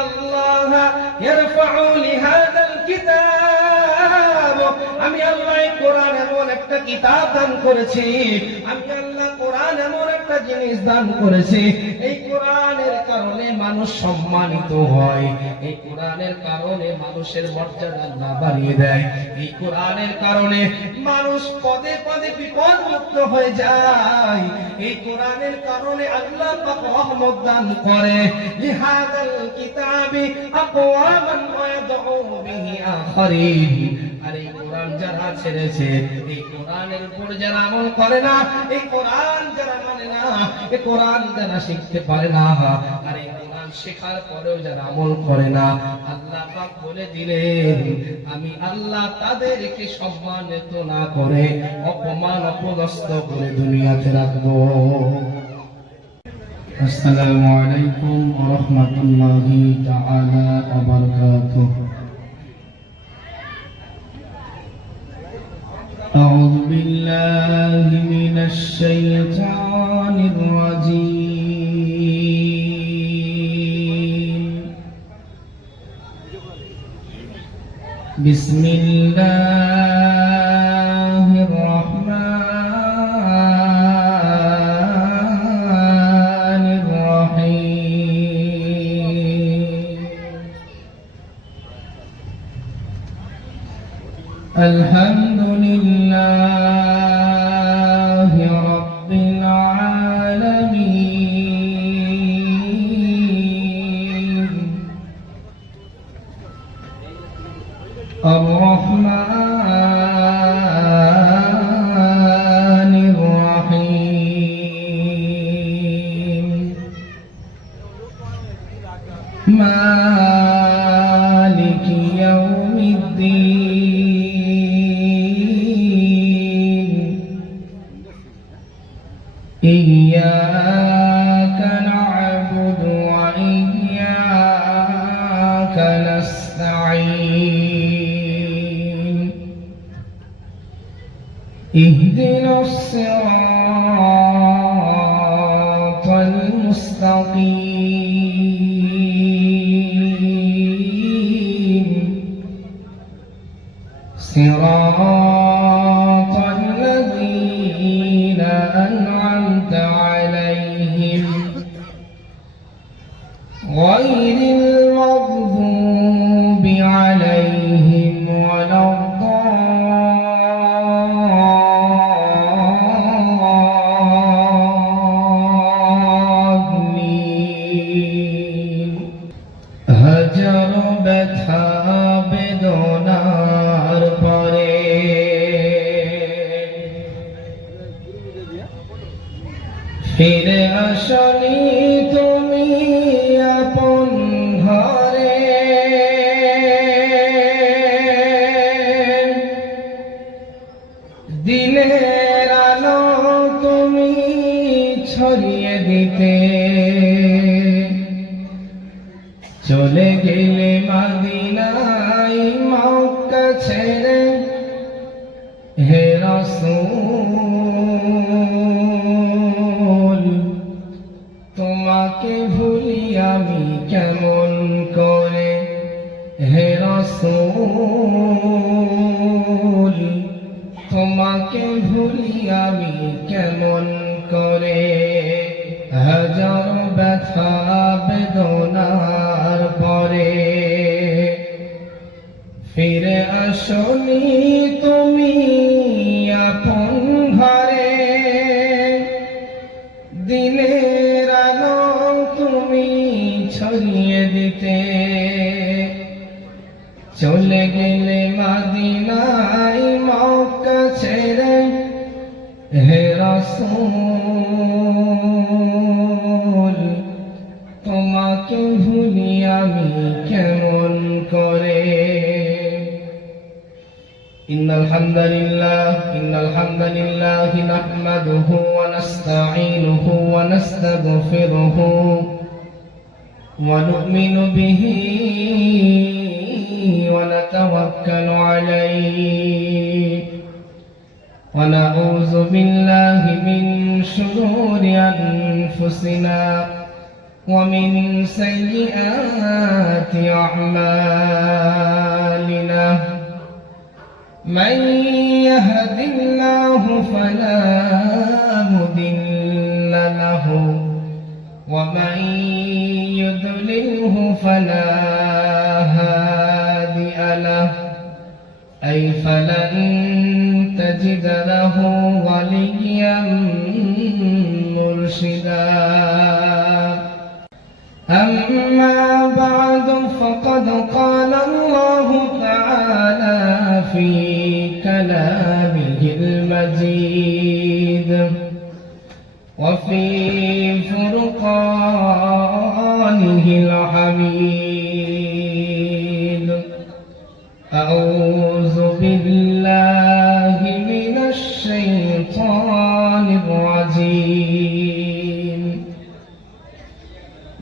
আল্লাহ ইয়ারফাউ লিহাদাল কিতাব, আমি আল্লাহ কোরআন এমন একটা কিতাব দান করেছি, আমি আল্লাহ কোরআন এমন একটা জিনিস দান করেছি, এই কোরআনের কারণে মানুষ সম্মানিত হয়, এই কোরআনের কারণে মানুষের মর্যাদা আল্লাহ বাড়িয়ে দেয়, এই কোরআনের কারণে মানুষ পদে পদে বিপদমুক্ত হয়ে যায়, এই কোরআনের কারণে আল্লাহ পাক রহমত দান করে। লিহাদাল কিতাবি আকওয়ামান ওয়া ইয়াদউ বিহি আখারিন, আর এই কোরআন যারা ছেড়েছে, এই কোরআনের উপর যারা আমল করে না, এই কোরআন যারা মানে না, এই কোরআন যারা শিখতে পারে না, আর এই কোরআন শেখার পরেও যারা আমল করে না, আল্লাহ পাক বলে দিলেন আমি আল্লাহ তাদেরকে সম্মানিত না করে অপমান অপদস্থ করে দুনিয়াতে রাখবো। আসসালামু আলাইকুম ওয়া রাহমাতুল্লাহি তাআলা ওয়া বারাকাতুহু। আউযু বিল্লাহি মিনাশ শাইতানির রাজীম। বিসমিল্লাহির রাহমানির রহিম। আলহামদুলিল্লাহি রাব্বিল আলামিন, আর-রাহমানির রহিম, মালিকি ইয়াউমিদ্দিন, ইয়্যাকা না'বুদু ওয়া ইয়্যাকা নাস্তাঈন, ইহদিনাস সিরাতাল মুস্তাকিম, সিরাতাল লাযীনা আন'আমতা আলাইহিম গায়রিল মাগযুবি আলাইহিম ওয়ালাদ-দাল্লিন। হাজার ব্যথা বেদনার পরে ফিরে আসনি তুমি আপন ঘরে, দিনের আলো তুমি ছড়িয়ে দিতে, চলে গেলে মদিনায় মক্কা ছেড়ে, হে রাসূল তোমাকে ভুলি আমি কেমন করে, হে রাসূল তোমাকে ভুলি আমি কেমন করে। হাজার ব্যথা বেদনার পরে ফিরে আসনি তুমি আপন ঘরে, দিনের আলো তুমি ছড়িয়ে দিতে, চলে গেলে মদিনায় মক্কা ছেড়ে, হে রাসূল তোমাকে ভুলি আমি কেমন করে। ইন্নাল হামদালিল্লাহ নাহমাদুহু ওয়া নাস্তাঈনুহু ওয়া নাস্তাগফিরুহু ওয়া নু'মিনু বিহি ওয়া নাতাওয়াক্কালু আলাইহি ওয়া নাউযু বিল্লাহি মিন শুরুরি আনফুসিনা ومن سيئات أعمالنا من يهد الله فلا مضل له ومن يضلله فلا هادي له أي فلن تجد له وليا مرشدا أما بعد فقد قال الله تعالى في كلامه المجيد وفي فرقانه الحميد أعوذ بالله من الشيطان الرجيم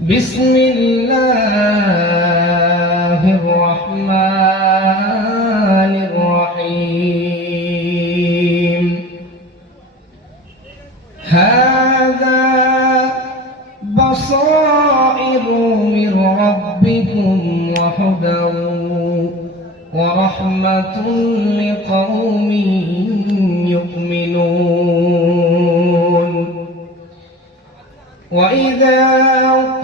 بسم الله الرحمن الرحيم هذا بصائر من ربكم وهدى ورحمة لقوم يؤمنون وإذا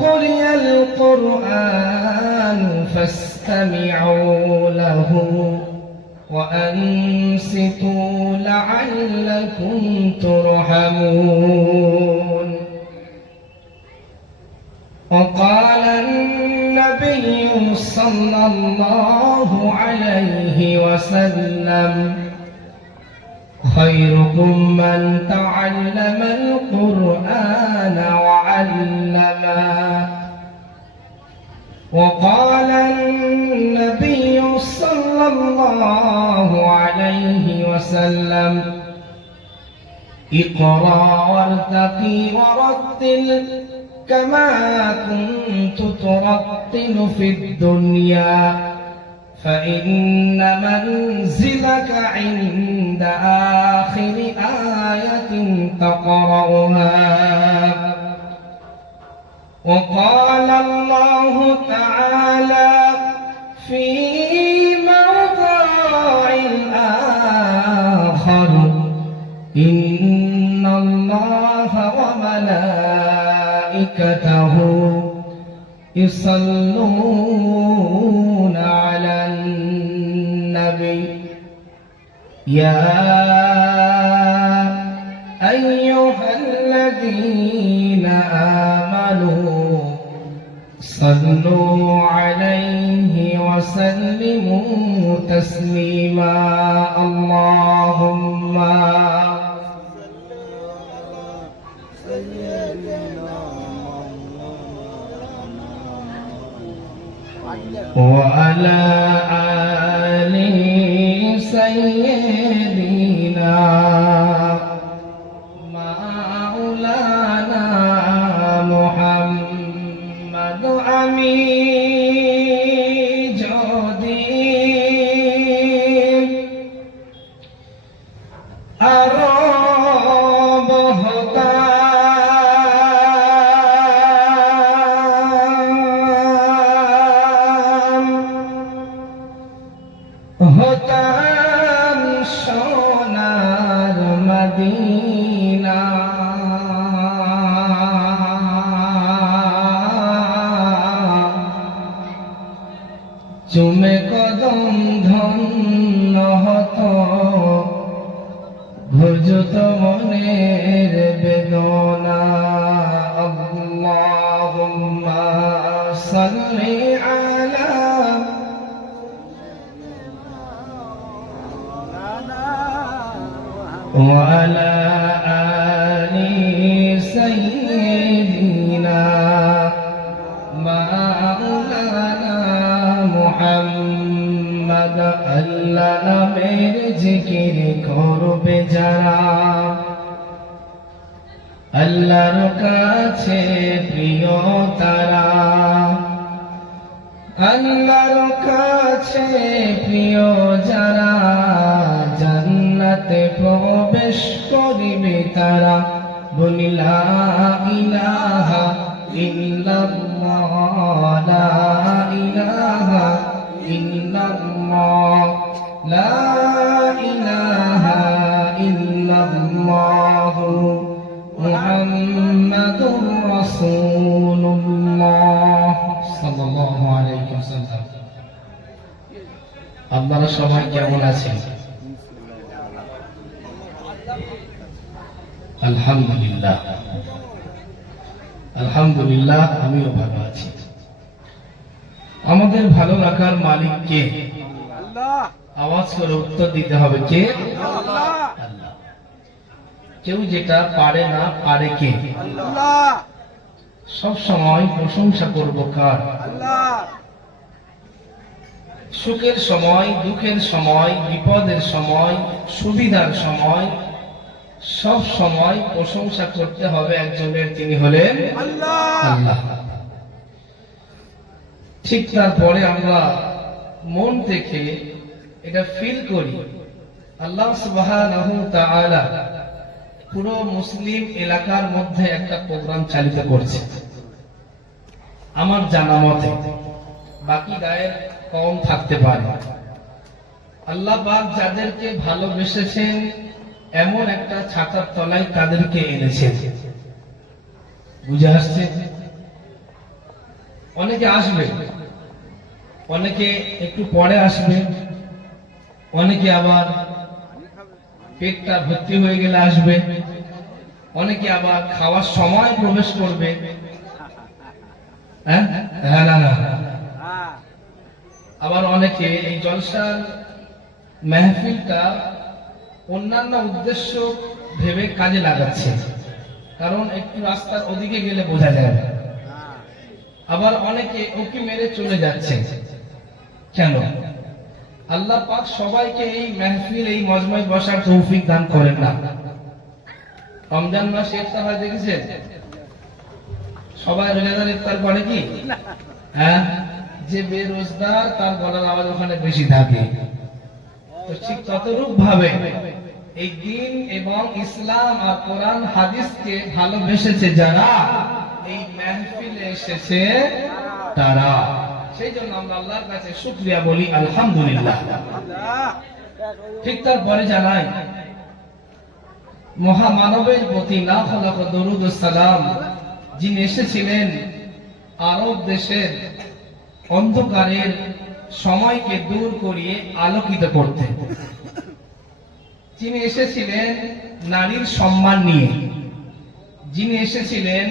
قرئ القرآن فاستمعوا له وأنصتوا لعلكم ترحمون وقال النبي صلى الله عليه وسلم خيركم من تعلم القرآن وعلمه وقال النبي صلى الله عليه وسلم اقرأ وارتقي ورتل كما كنت ترتل في الدنيا فإن منزلك عند آخر آية تقرأها وقال الله تعالى في موضع آخر إن الله وملائكته يصلون على النبي يا أيها الذين آمنوا صلوا عليه وسلموا تسليما اللهم وعلى آل سيدنا مولانا محمد أمين جودي أراب হতাম সোনার মদিনা চুমে কদম ধন্য হত ভুজত মনের বেদনা আল্লাহুম্মা সাল্লি আলা وعلى آل سيدنا مولانا محمد আল্লাহ নামের জিকির করবে যারা আল্লাহর কাছে প্রিয় তারা আল্লাহর কাছে প্রিয় যারা জান্নাতে প্রবেশ করিবে তারা বলি লা ইলাহা ইল্লাল্লাহ লা ইলাহা ইল্লাল্লাহ লা ইলাহা ইল্লাল্লাহ মুহাম্মাদুর রাসূলুল্লাহ সাল্লাল্লাহু আলাইহি ওয়াসাল্লাম। আপনারা সবাই কেমন আছেন? আলহামদুলিল্লাহ, আলহামদুলিল্লাহ, আমিও ভালো আছি। আমাদের ভালো রাখার মালিক কে? আওয়াজ করে উত্তর দিতে হবে, কে? আল্লাহ। কেউ যেটা পারে না, পারে কে? সব সময় প্রশংসা করব কার? সুখের সময়, দুঃখের সময়, বিপদের সময়, সুবিধার সময়, সব সময় প্রশংসা করতে হবে একজনের, তিনি হলেন আল্লাহ। ঠিক তারপরে আমরা মন থেকে এটা ফিল করি, আল্লাহ সুবহানাহু তাআলা পুরো মুসলিম এলাকার মধ্যে একটা প্রোগ্রাম চালিত করছে। আমার জানা মতে, বাকি গায়ের কম থাকতে পারে। আল্লাহ পাক যাদেরকে ভালোবেসেছেন এমন একটা ছাতার তলায় তাদেরকে এনেছেন। বুঝে আসছে? অনেকে আসবে, অনেকে একটু পরে আসবে, অনেকে আবার পেটটা ভর্তি হয়ে গেলে আসবে, অনেকে আবার খাওয়ার সময় প্রবেশ করবে। হ্যাঁ, না না, আবার অনেকে এই জলসার মেহফিলটা অন্যান্য উদ্দেশ্য ভেবে কাজে লাগাচ্ছে, কারণ একটু রাস্তার ওদিকে গেলে বোঝা যায় না। আবার অনেকে উঁকি মেরে চলে যাচ্ছে। কেন? আল্লাহ পাক সবাইকে এই মেহফিল, এই মজমায় বসার তৌফিক দান করেন না। রমজান মাসে ইফতার হয় দেখেছেন? সবাই রোজাদার ইফতার করে কি? হ্যাঁ, যে বেরোজগার তার গলার আওয়াজ ওখানে বেশি থাকে। তো ঠিক ততরূপ ভাবে এই দিন এবং ইসলাম আর কোরআন হাদিসকে ভালোবেসেছে যারা, এই মেহফিলে এসেছে তারা। সেই জন্য আমরা আল্লাহর কাছে শুকরিয়া বলি, আলহামদুলিল্লাহ। ঠিক তারপরে জানাই, মহামানবের প্রতি লাখ লাখ দরুদ ও সালাম, যিনি এসেছিলেন আরব দেশের অন্ধকারের সময়কে দূর করিয়ে আলোকিত করতে, যিনি এসেছিলেন নারীর সম্মান নিয়ে, যিনি এসেছিলেন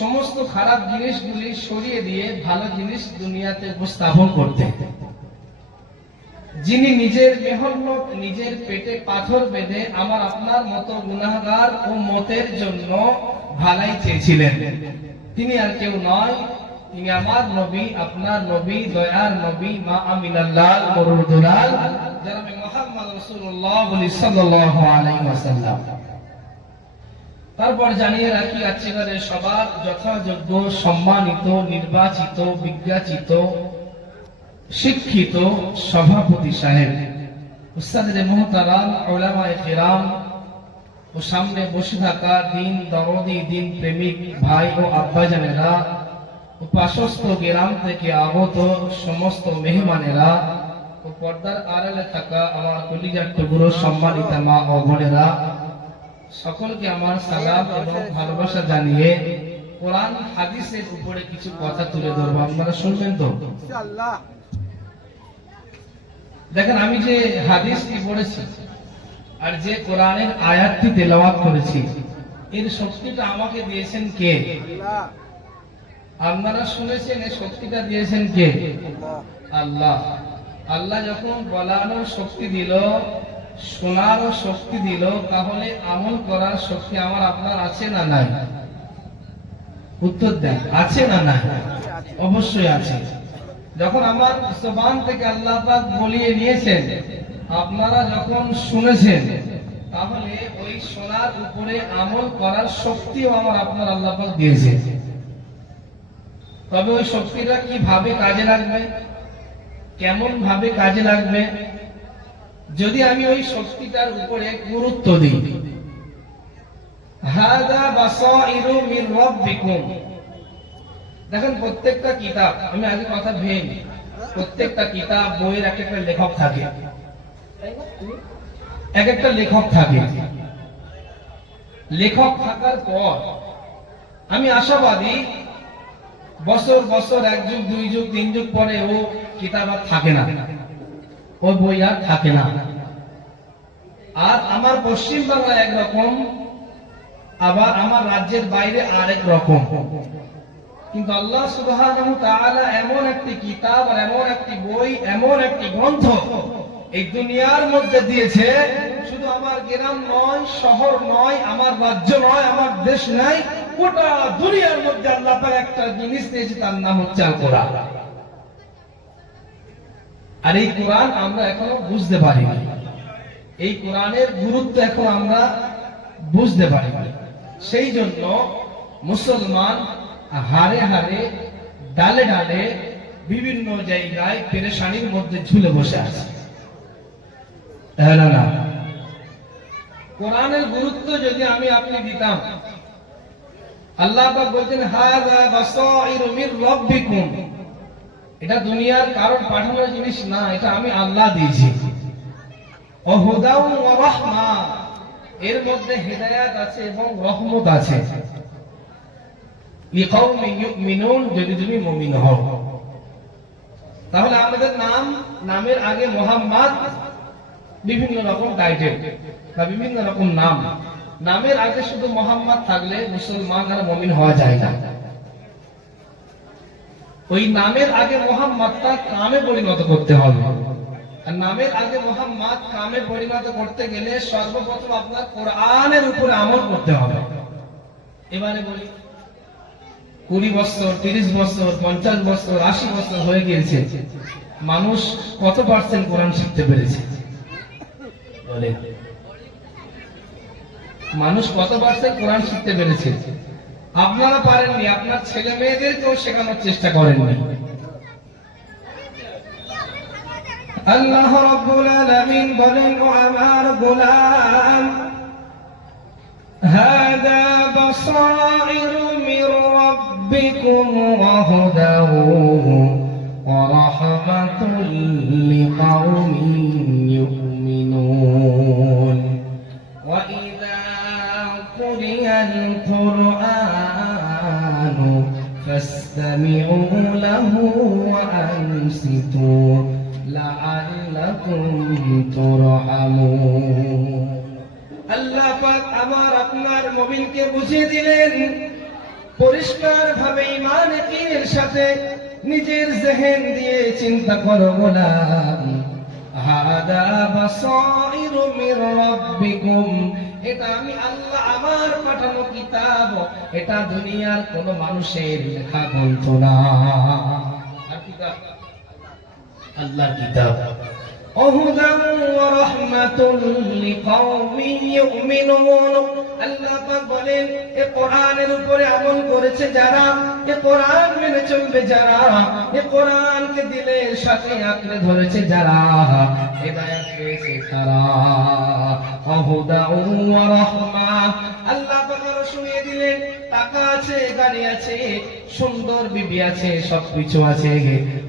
সমস্ত খারাপ জিনিসগুলি সরিয়ে দিয়ে ভালো জিনিস দুনিয়াতে উপস্থাপন করতে, যিনি নিজের মেহনত, নিজের পেটে পাথর বেঁধে আমার আপনার মতো গুনাহগার উম্মতের জন্য ভালাই চেয়েছিলেন, তিনি আর কেউ নয়, তিনি আমার নবী, আপনার নবী, দয়ার নবী, মা আমিনাল্লাহ মরুদুলাল জনাবে মুহাম্মদ রাসূলুল্লাহ সাল্লাল্লাহু আলাইহি ওয়াসাল্লাম। তারপর জানিয়ে রাখি, আজকের সবার যথাযোগ্য সম্মানিত, নির্বাচিত, বিজ্ঞাচিত, শিক্ষিত সভাপতি সাহেব, উস্তাদের মুহতারাম, উলামায়ে কিরাম ও সামনে বসে থাকা দিন দরদি, দিন প্রেমিক ভাই ও আব্বাজানেরা ও পার্শ্বস্থ গ্রাম থেকে আগত সমস্ত মেহমানেরা ও পর্দার আড়ালে থাকা আমার কলিজার টুকরো সম্মানিতা মা ও বোনেরা, সকলকে আমার সালাম এবং ভালোবাসা জানিয়ে কোরআন হাদিসের উপরে কিছু কথা তুলে ধরবো। আপনারা শুনবেন তো? ইনশাআল্লাহ। দেখেন, আমি যে হাদিসটি পড়েছি আর যে কোরআনের আয়াতটি তেলাওয়াত করেছি, এর শক্তিটা আমাকে দিয়েছেন কে? আল্লাহ। আপনারা শুনেছেন, এই শক্তিটা দিয়েছেন কে? আল্লাহ। আল্লাহ যখন বলানোর শক্তি দিল, শোনারও শক্তি দিল, তাহলে আমল করার শক্তি আমার আপনার আছে না নাই? উত্তর দেন, আছে না নাই? অবশ্যই আছে। যখন আমার জবান থেকে আল্লাহ পাক বলিয়ে নিয়েছেন, আপনারা যখন শুনেছেন, তাহলে ওই শোনার উপরে আমল করার শক্তিও আমার আপনার আল্লাহ পাক দিয়েছে। তবে ওই শক্তিটা কিভাবে কাজে লাগবে, কেমন ভাবে কাজে লাগবে, যদি আমি ওই শক্তিটার উপরে গুরুত্ব দিই। হাদা বাসাইরু মির রাব্বিকুম। দেখেন, প্রত্যেকটা কিতাব, আমি আগে কথা ভেঙে প্রত্যেকটা কিতাব বইয়ের এক একটা লেখক থাকে, এক একটা লেখক থাকে। লেখক থাকার পর আমি আশাবাদী বছর বছর 1 যুগ 2 যুগ 3 যুগ পরে ও কিতাব আর থাকে না, ওই বই আর থাকে না। আর আমার পশ্চিম বাংলা একরকম, আবার আমার রাজ্যের বাইরে আরেক রকম। কিন্তু আল্লাহ সুবহানাহু ওয়া তাআলা এমন একটি কিতাব আর এমন একটি বই, এমন একটি গ্রন্থ এই দুনিয়ার মধ্যে দিয়েছে, শুধু আমার গ্রাম নয়, শহর নয়, আমার রাজ্য নয়, আমার দেশ নাই, গোটা দুনিয়ার মধ্যে আল্লাহ পাক একটা জিনিস দিয়েছে, তার নাম হচ্ছে আল কোরআন। আর এই কোরআন আমরা এখনো বুঝতে পারিনি, এই কোরআনের গুরুত্ব এখন আমরা বুঝতে পারিনি। সেই জন্য মুসলমান হারে হারে ডালে ডালে বিভিন্ন জায়গায় পেরেশানির মধ্যে ঝুলে বসে আছে। না, কোরআনের গুরুত্ব যদি আমি আপনি দিতাম, আল্লাহ পাক বলছেন হাযা বাসাইরু মির রাব্বিকুম, এটা দুনিয়ার কারণ পাঠানোর জিনিস না, এটা আমি আল্লাহ দিয়েছি। ওয়া হুদাউ ওয়া রাহমা, এর মধ্যে হেদায়েত আছে এবং রহমত আছে। লিকাউমিন ইউমিনুন, যদি তুমি মুমিন হও। তাহলে আমাদের নামের আগে মুহাম্মদ, বিভিন্ন রকম টাইটেল বা বিভিন্ন রকম নাম, নামের আগে শুধু মুহাম্মদ থাকলে মুসলমান আর মুমিন হওয়া যায় না। ওই নামের আগে মুহাম্মদটা কামে পরিণত করতে হবে। আর নামের আগে মুহাম্মদ কামে পরিণত করতে গেলে সর্বপ্রথম আপনার কোরআনের উপরে আমল করতে হবে। এবারে বলি, 20 বছর 30 বছর 50 বছর 80 বছর হয়ে গিয়েছে, মানুষ কত পার্সেন্ট কোরআন শিখতে পেরেছে? বলে মানুষ কত পার্সেন্ট কোরআন শিখতে পেরেছে? আপনারা পারেননি, আপনার ছেলে মেয়েদেরকেও শেখানোর চেষ্টা করেননি। আল্লাহ রাব্বুল আলামিন বলেন, ও আমার গোলাম, হাদা বাসাইরু মির রাব্বিকুম ওয়া হুদাউ ওয়া রাহমাতুল লিকাউমিন ইউমিনুন। ওয়া ইযা কুরিয়াল কুরআনু ফাসতামিউ লাহু ওয়া আনসিতু লাআল্লাকুম তুরহামুন। আল্লাহ পাক আমার আপনার মুমিনকে বুঝিয়ে দিলেন, পরিষ্কার ভাবে ঈমান ইয়াকিনের সাথে নিজের জেহেন দিয়ে চিন্তা করো গোলাম, হাদা বাসাইরু মির রাব্বিকুম, এটা আমি আল্লাহ আমার পাঠানো কিতাব, এটা দুনিয়ার কোন মানুষের লেখা গ্রন্থ না। আর কিতাব আল্লাহর কিতাব। وهدى ورحمة لقوم يؤمنون। আল্লাহ পাক বলেন, এই কোরআনের উপরে আমল করেছে যারা, এই কোরআন মেনে চলবে যারা, এই কোরআনকে দিলের সাথে আঁকড়ে ধরেছে যারা, হেদায়েত পেয়েছে তারা। وهدى ورحمة, আল্লাহ পাক আরো শুনিয়ে দিলেন, টাকা আছে, গাড়ি আছে, সুন্দর বিবি আছে, সবকিছু আছে,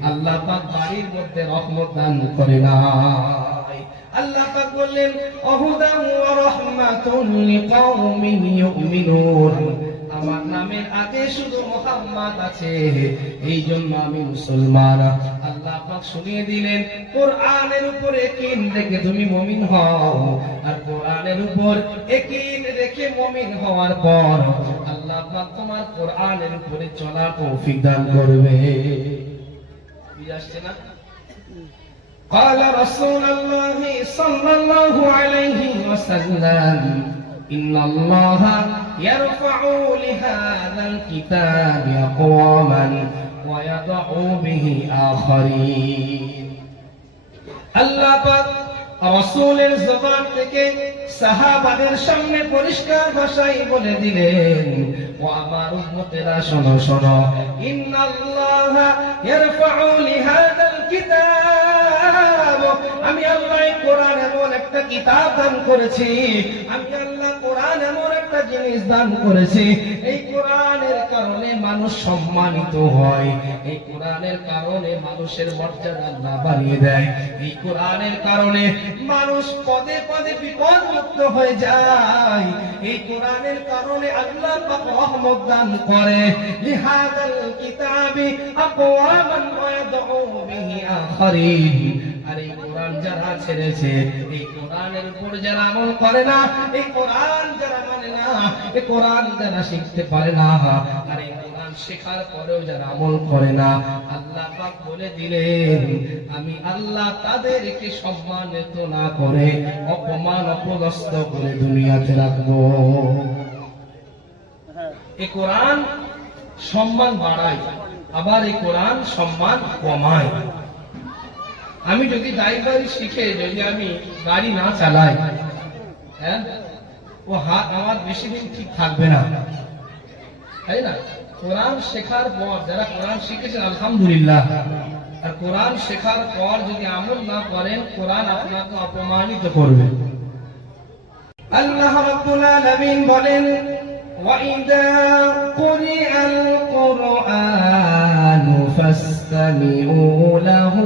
আল্লাহ পাক বাড়ির মধ্যে রহমত দান করে না। আল্লাহ পাক বললেন, ওহুদা ওয়া রাহমাতুল লিকাউমিন ইউমিনুন, আমার নামের আগে শুধু মুহাম্মদ আছে, এই জন্য আমি মুসলমান। আল্লাহ পাক শুনিয়ে দিলেন, কোরআনের উপরে ইয়াকিন রেখে তুমি মুমিন হও, আর কোরআনের উপর ইয়াকিন রেখে মুমিন হওয়ার পর আল্লাহ পাক তোমার কোরআনের উপরে চলার তৌফিক দান করবে। আসছে না? قال رسول الله صلى الله عليه وسلم إن الله يرفع لهذا الكتاب أقواما ويضع به آخرين। আল্লাহ পাক রাসূলের জবান থেকে সাহাবাদের সামনে পরিষ্কার ভাষায় বলে দিলেন, ও আমার উম্মতেরা শোনো শোনো, ইন্নাল্লাহা ইয়ারফাউ লিহাদাল কিতাব, আমি আল্লাহ কোরআন এমন একটা কিতাব দান করেছি, আমি আল্লাহ কোরআন এমন একটা জিনিস দান করেছে। এই কোরআনের কারণে মানুষ সম্মানিত হয়, এই কোরআনের কারণে মানুষের মর্যাদা আল্লাহ বাড়িয়ে দেয়, এই কোরআনের কারণে মানুষ পদে পদে বিপদমুক্ত হয়ে যায়, এই কোরআনের কারণে আল্লাহ পাক রহমত দান করে। লিহাদাল কিতাবি আকওয়ামান ওয়া ইয়াদউ বিহি আখারিন। আর এই কোরআন যারা ছেড়েছে, এই কোরআনের উপর যারা আমল করে না, এই কোরআন যারা মানে না, এই কোরআন যারা শিখতে পারে না, আর এই কোরআন শেখার পরেও যারা আমল করে না, আল্লাহ পাক বলে দিলেন আমি আল্লাহ তাদেরকে সম্মানিত না করে অপমান অপদস্থ করে দুনিয়াতে রাখবো। এই কোরআন সম্মান বাড়ায়, আবার এই কোরআন সম্মান কমায়। আমি যদি ড্রাইভারি শিখে যদি আমি গাড়ি না চালাই, হ্যাঁ, ও হাত আমার বেশি দিন ঠিক থাকবে না, তাই না? কোরআন শেখার পর যারা কোরআন শিখেছেন আলহামদুলিল্লাহ, আর কোরআন শেখার পর যদি আমল না করেন, কোরআন আপনাকে অপমানিত করবে। আল্লাহ রাব্বুল আলামিন বলেন وَإِذَا قُرِئَ الْقُرْآنُ فَاسْتَمِعُوا لَهُ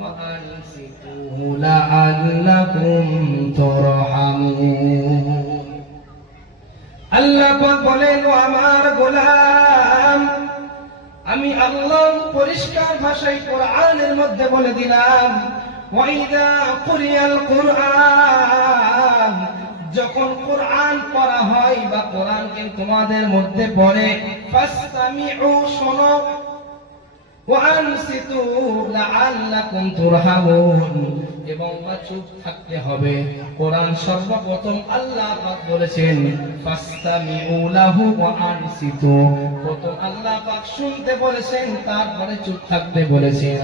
وَأَنصِتُوا لَعَلَّكُمْ تُرْحَمُونَ। আল্লাহ পাক বলেন, ও আমার গোলাম, আমি আল্লাহ পরিষ্কার ভাষায় কোরআনের মধ্যে বলে দিলাম, وَإِذَا قُرِئَ الْقُرْآنُ, যখন কোরআন পড়া হয় বা কোরআনকে তোমাদের মধ্যে পড়ে, ফাসতামিউ, শোনো, ওয়া আনসিতু লাআল্লাকুম তুরহামুন, এবং চুপ থাকতে হবে। কোরআন সর্বপ্রথম আল্লাহ পাক বলেছেন ফাসতামিউ লাহু ওয়া আনসিতু, প্রথম আল্লাহ পাক শুনতে বলেছেন, তারপরে চুপ থাকতে বলেছেন।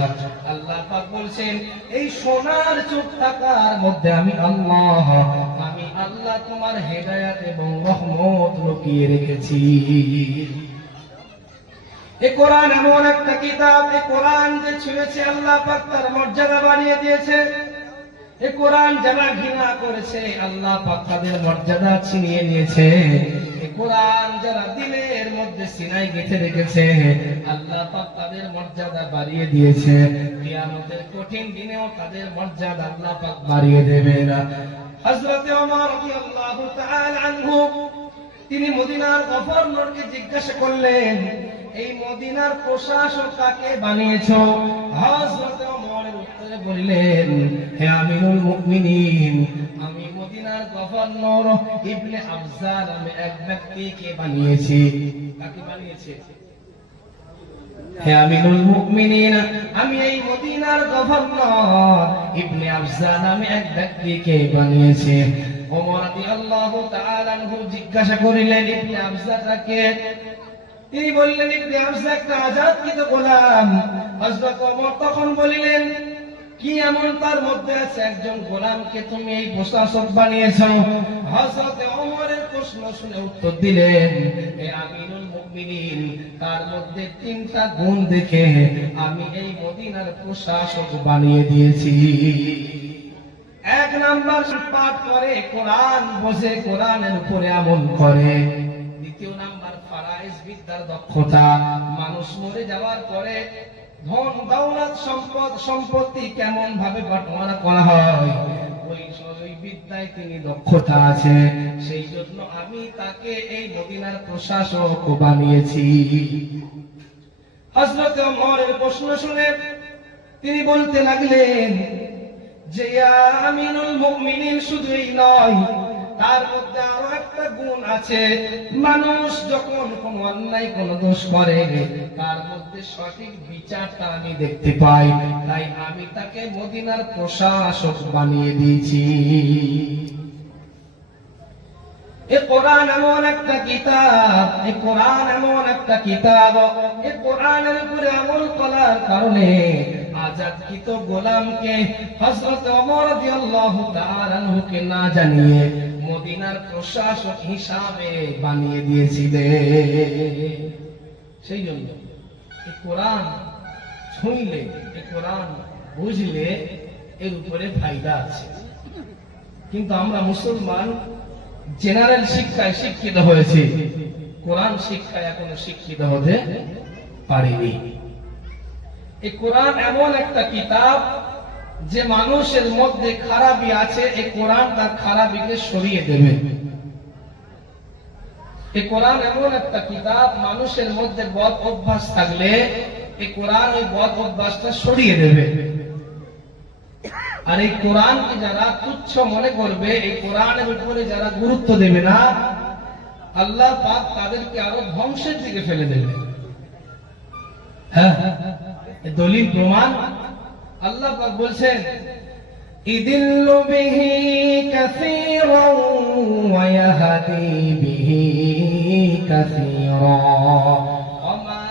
আল্লাহ পাক বলেছেন এই শোনার চুপ থাকার মধ্যে আমি আল্লাহ তোমার হেদায়েত এবং রহমত লুকিয়ে রেখেছি। এই কোরআন এমন একটা কিতাব, এই কোরআন যে ছুঁয়েছে আল্লাহ পাক তার মর্যাদা বাড়িয়ে দিয়েছে। এই কোরআন যারা ঘৃণা করেছে আল্লাহ পাক তাদের মর্যাদা ছিনিয়ে নিয়েছে। এই কোরআন যারা দিলের মধ্যে সিনাই গেঁথে রেখেছে আল্লাহ পাক তাদের মর্যাদা বাড়িয়ে দিয়েছে। কিয়ামতের কঠিন দিনেও তাদের মর্যাদা আল্লাহ পাক বাড়িয়ে দেবেন। হযরত ওমর রাদিয়াল্লাহু তাআলা আনহু, তিনি মদিনার গভর্নরকে জিজ্ঞাসা করলেন, এই মদিনার প্রশাসক কাকে বানিয়েছো? হযরত ওমরের উত্তরে বললেন, হে আমিরুল মুমিনিন, আমি মদিনার গভর্নর ইবনে আফজা নামে এক ব্যক্তিকে বানিয়েছি। কাকে বানিয়েছে? হে আমিরুল মুমিনিন, আমি এই মদিনার গভর্নর ইবনে আফজা নামে এক ব্যক্তিকে বানিয়েছি। ওমর রাদিয়াল্লাহু তাআলা আনহু জিজ্ঞাসা করিলেন, ইবনে আফজা কাকে? তিনি বললেন, ইবনে আফজা একটা আজাদকৃত গোলাম। হযরত ওমর তখন বলিলেন, কি এমন তার মধ্যে আছে একজন গোলামকে তুমি এই প্রশাসক বানিয়েছো? হযরত ওমরের প্রশ্ন শুনে উত্তর দিলেন, হে আমিরুল মুমিনিন, তার মধ্যে তিনটা গুণ দেখে আমি এই মদিনার প্রশাসক বানিয়ে দিয়েছি। এক নাম্বার, পাঠ করে, কোরআন বোঝে, কোরআনের উপরে আমল করে। দ্বিতীয় নাম্বার, ফারাইজ বিদ্যার দক্ষতা, মানুষ মরে যাওয়ার পরে ধন দৌলত সম্পদ সম্পত্তি কেমন ভাবে বাটোয়ারা করা হয় ওই বিদ্যায় তিনি দক্ষতা আছে, সেই জন্য আমি তাকে এই মদিনার প্রশাসক বানিয়েছি। হযরত ওমরের প্রশ্ন শুনে তিনি বলতে লাগলেন যে ইয়া আমিরুল মুমিনিন, শুধুই নয়, তার মধ্যে আরো একটা গুণ আছে। মানুষ যখন কোন অন্যায় কোন দোষ করে তার মধ্যে সঠিক বিচারটা আমি দেখতে পাই, তাই আমি তাকে মদিনার প্রশাসক বানিয়ে দিয়েছি। এই কোরআন এমন একটা কিতাব, এই কোরআন এমন একটা কিতাব, এই কোরআনের উপরে আমল করার কারণে আজাদকৃত গোলামকে হযরত ওমর রাদিয়াল্লাহু তাআলা আনহুকে না জানিয়ে মদিনার প্রশাসক হিসাবে বানিয়ে দিয়েছিলেন। সেই জন্য এই কোরআন শুনলে, এই কোরআন বুঝলে এর উপরে ফায়দা আছে। কিন্তু আমরা মুসলমান জেনারেল শিক্ষায় শিক্ষিত হয়েছি, কোরআন শিক্ষায় এখনো শিক্ষিত হতে পারিনি। এই কোরআন এমন একটা কিতাব যে মানুষের মধ্যে খারাপি আছে, এই কোরআন তার খারাপিকে সরিয়ে দেবে। এই কোরআন এমন একটা কিতাব, মানুষের মধ্যে বদ অভ্যাস থাকলে এই কোরআন ওই বদ অভ্যাসটা সরিয়ে দেবে। আর এই কোরআনকে যারা তুচ্ছ মনে করবে, এই কোরআনের উপরে যারা গুরুত্ব দেবে না, আল্লাহ পাক তাদেরকে আরো ধ্বংসের দিকে ফেলে দেবে। হ্যাঁ, দলিল প্রমাণ আল্লাহ পাক বলছেন, ইদিল্লু বিহি কাসীরান ওয়া ইয়াহদি বিহি কাসীরান ওয়া মা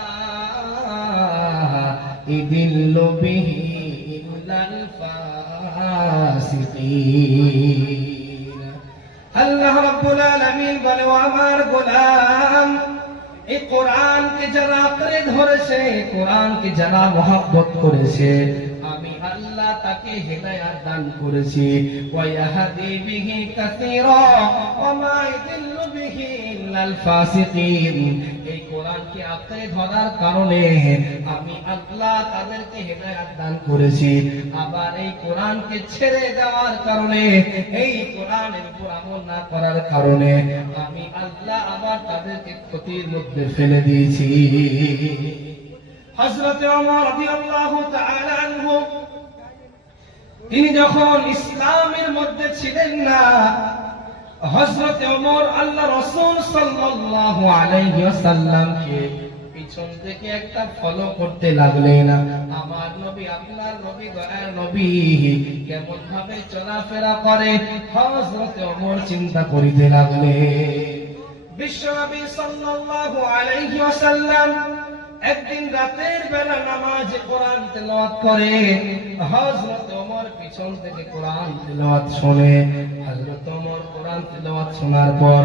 ইদিল্লু বিহি ইল্লাল ফাসিকিন। আল্লাহ রাব্বুল আলামিন বলে, ও আমার গোলাম, এই কোরআনকে যারা আঁকড়ে ধরেছে, কোরআনকে যারা মহব্বত করেছে, আমি আল্লাহ তাকে হেদায়েত দান করেছি। ওয়া ইয়াহদি বিহি কাসীরা ওয়া মা ইদিল্লু বিহি ইল্লাল ফাসিকিন। এই কোরআনকে আঁকড়ে ধরার কারণে আমি আল্লাহ তাদেরকে হেদায়েত দান করেছি। আবার এই কোরআনকে ছেড়ে দেওয়ার কারণে, এই কোরআনের উপর আমল না করার কারণে আমি আল্লাহ আবার তাদেরকে ক্ষতির মধ্যে ফেলে দিয়েছি। হযরত ওমর রাদিয়াল্লাহু তাআলা আনহু, তিনি যখন ইসলামের মধ্যে ছিলেন না, হযরত ওমর আল্লাহ রাসূল সাল্লাল্লাহু আলাইহি ওয়াসাল্লামকে পিছন থেকে একটা ফলো করতে লাগলেন। আমার নবী, আপনার নবী, দয়ার নবী কেমন ভাবে চলাফেরা করে হযরত ওমর চিন্তা করিতে লাগলেন। বিশ্বনবী সাল্লাল্লাহু আলাইহি ওয়াসাল্লাম একদিন রাতের বেলা নামাজে কোরআন তেলাওয়াত করে, হযরত ওমর পিছন থেকে কোরআন তেলাওয়াত শুনে। হযরত ওমর কোরআন তেলাওয়াত শোনার পর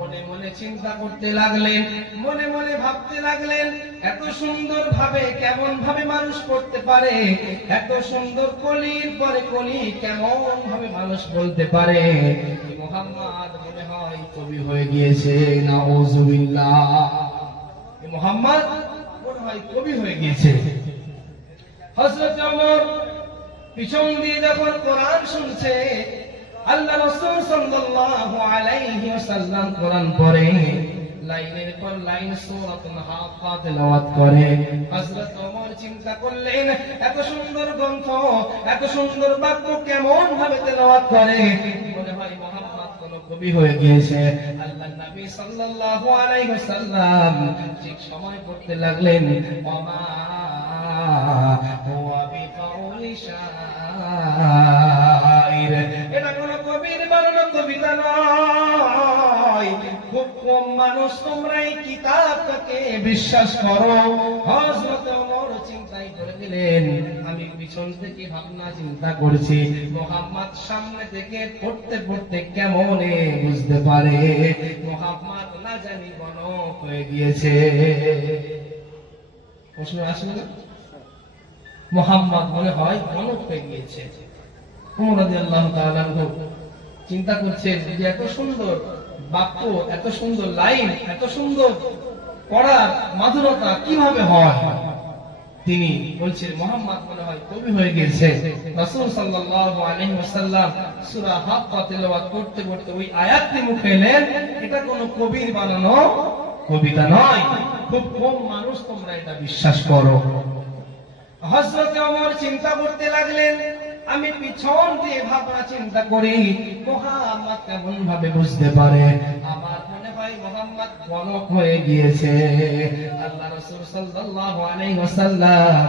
মনে মনে চিন্তা করতে লাগলেন, মনে মনে ভাবতে লাগলেন, এত সুন্দর ভাবে কেমন ভাবে মানুষ পড়তে পারে, এত সুন্দর কলির পরে কলি কেমন ভাবে মানুষ বলতে পারে। মুহাম্মদ মনে হয় কবি হয়ে গিয়েছে, নাউযুবিল্লাহ। মুহাম্মদ মনে হয় কবি হয়ে গিয়েছে। হযরত ওমর পিছন দিয়ে যখন কোরআন শুনছে, আল্লাহ রাসূল সাল্লাল্লাহু আলাইহি ওয়াসাল্লাম কোরআন পড়ে, লাইনের পর লাইন সূরাতুল হাক্কা তেলাওয়াত করে। হযরত ওমর চিন্তা করলেন, এত সুন্দর গ্রন্থ, এত সুন্দর বাক্য কেমন ভাবে তেলাওয়াত করে, মনে হয় মুহাম্মদ কোন কবি হয়ে গিয়েছে। আল্লাহর নবী সাল্লাল্লাহু আলাইহি ওয়াসাল্লাম ঠিক সময় পড়তে লাগলেন, ওমা হুয়া বিকাউলি শাইর। এটা কোন কবির বানানো কবিতা নয়। খুব কম মানুষ তোমরা এই কিতাবটাকে বিশ্বাস করো। হযরত ওমর চিন্তাই করে দিলেন, আমি পিছন থেকে ভাবনা চিন্তা করছি, মুহাম্মদ সামনে থেকে পড়তে পড়তে কেমনে বুঝতে পারে মুহাম্মদ না জানি গণক হয়ে গিয়েছে। প্রশ্ন আসবে না? মুহাম্মদ মনে হয় গণক হয়ে গিয়েছে। ওমর রাদিয়াল্লাহু তাআলা চিন্তা করছেন যে এত সুন্দর বাক্য, এত সুন্দর লাইন, এত সুন্দর পড়ার মাধুরতা কিভাবে হয়। তিনি বলছেন মুহাম্মদ মনে হয় কবি হয়ে গিয়েছে। রাসূল সাল্লাল্লাহু আলাইহি ওয়াসাল্লাম সূরা হাক্কা তেলাওয়াত করতে করতে ওই আয়াতটি মুখে এলেন, এটা কোনো কবির বানানো কবিতা নয়। খুব কম মানুষ তোমরা এটা বিশ্বাস করো। হযরত ওমর চিন্তা করতে লাগলেন, আমি পিছন দিয়ে ভাবনা চিন্তা করি, মুহাম্মদ কেমন ভাবে বুঝতে পারে। আমার মনে হয় মুহাম্মদ গণক হয়ে গিয়েছে। আল্লাহ রাসূল সাল্লাল্লাহু আলাইহি ওয়াসাল্লাম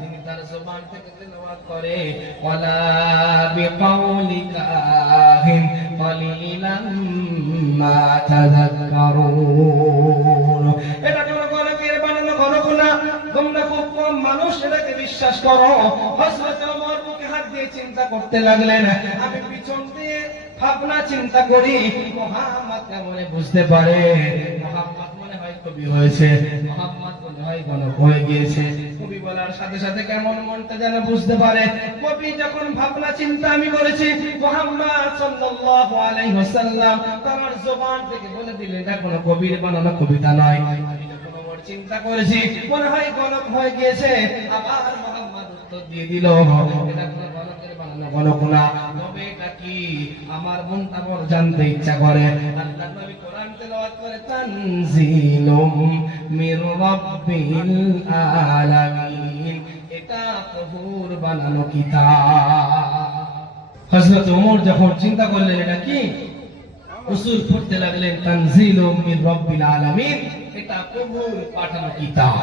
তিনি তার জবান থেকে তেলাওয়াত করে, ওয়ালা বিকাউলিকা হিম কালিলাম মা তাযাক্কারুন। এটা কোন গণকের বানানো গণক না, তোমরা খুব কম মানুষ এটাকে বিশ্বাস করো। হযরত ওমর বুকে হাত দিয়ে চিন্তা করতে লাগলেন, আমি পিছন দিয়ে ভাবনা চিন্তা করি, মুহাম্মদ কেমনে বুঝতে পারে। মুহাম্মদ মনে হয় কবি হয়েছে, মোহাম্মদ মনে হয় গণক হয়ে গিয়েছে। কবি বলার সাথে সাথে কেমন মনটা যেন বুঝতে পারে। কবি যখন ভাবনা চিন্তা আমি করেছি, মোহাম্মদ সাল্লাল্লাহু আলাইহি ওয়াসাল্লাম তার জবান থেকে বলে দিলেন এটা কোনো কবির বানানো কবিতা নয়। আমি যখন ওর চিন্তা করেছি মনে হয় গণক হয়ে গিয়েছে, আবার মোহাম্মদ উত্তর দিয়ে দিল এটা কোনো গণকের বানানো গণক না, তবে এটা কি আমার মনটা বড় জানতে ইচ্ছা করে। আল্লাহর নবী কোরআন তেলাওয়াত করে তানজিলুম মির রাব্বিল আলামিন, এটা প্রভুর বানানো কিতাব। হযরত ওমর যখন চিন্তা করলেন এটা কি, রাসূল পড়তে লাগলেন তানজিলুম মির রাব্বিল আলামিন, এটা প্রভুর পাঠানো কিতাব।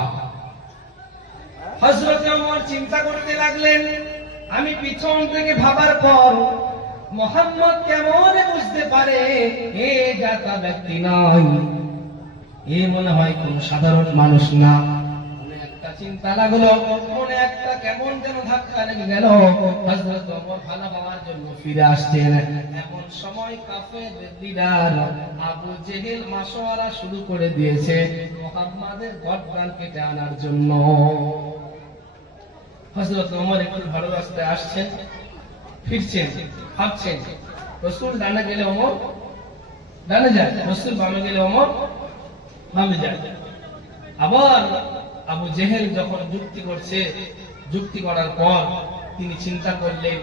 হযরত ওমর চিন্তা করতে লাগলেন, আমি পিছন থেকে ভাবার পর মোহাম্মদ কেমন বুঝতে পারে এ জাতা ব্যক্তি নয়, এ মনে হয় কোন সাধারণ মানুষ না। মনে একটা চিন্তা লাগলো, মনে একটা কেমন যেন ধাক্কা লেগে গেল। হযরত ওমর ভালো হওয়ার জন্য ফিরে আসছেন, এমন সময় কাফের লিডার আবু জেহেল মাশওয়ারা শুরু করে দিয়েছে মুহাম্মাদের গর্দান কেটে আনার জন্য। হযরত ওমর একটু ভালো রাস্তায় আসছেন, ফিরছেন, ভাবছেন রাসূল ডানে গেলে ওমর ডানে যায়, রাসূল বামে গেলে ওমর বামে যায়। আবার আবু জেহেল যখন যুক্তি করছে, যুক্তি করার পর তিনি চিন্তা করলেন